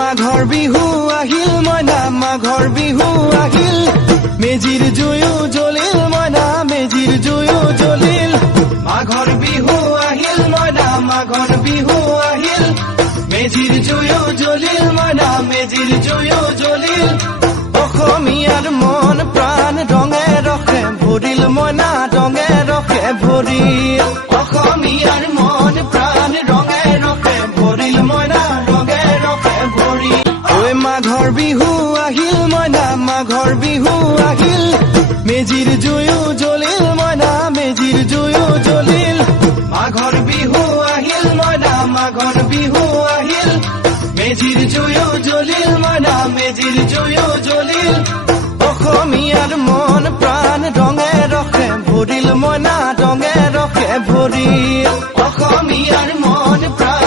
মাঘৰ বিহু আহিল মইনা মাঘৰ বিহু আহিল মেজিৰ জুয়ো জ্বলিল মইনা মেজিৰ জুয়ো জ্বলিল মাঘৰ বিহু আহিল মইনা মাঘৰ বিহু আহিল মেজিৰ জুয়ো জ্বলিল মইনা মেজিৰ জুয়ো জ্বলিল অসমীয়াৰ মন প্ৰাণ ৰঙে ৰখে ভৰিল মইনা ৰঙে ৰখে ভৰিল অসমীয়াৰ মন প্ৰাণ ৰঙে ৰখে ভৰিল মইনা ৰঙে ৰখে ভৰিল ঐ মাঘৰ বিহু আহিল মইনা মাঘৰ বিহু আহিল মেজিৰ জুয়ো জ্বলিল মইনা মেজিৰ জুয়ো জ্বলিল মাঘৰ বিহু আহিল মইনা মাঘৰ বিহু আহিল মেজিৰ জুয়ো জ্বলিল মইনা মেজিৰ জুয়ো জ্বলিল অসমীয়াৰ মন প্ৰাণ ৰঙে ৰখে ভৰিল মইনা ৰঙে ৰখে ভৰিল অসমীয়াৰ মন প্ৰাণ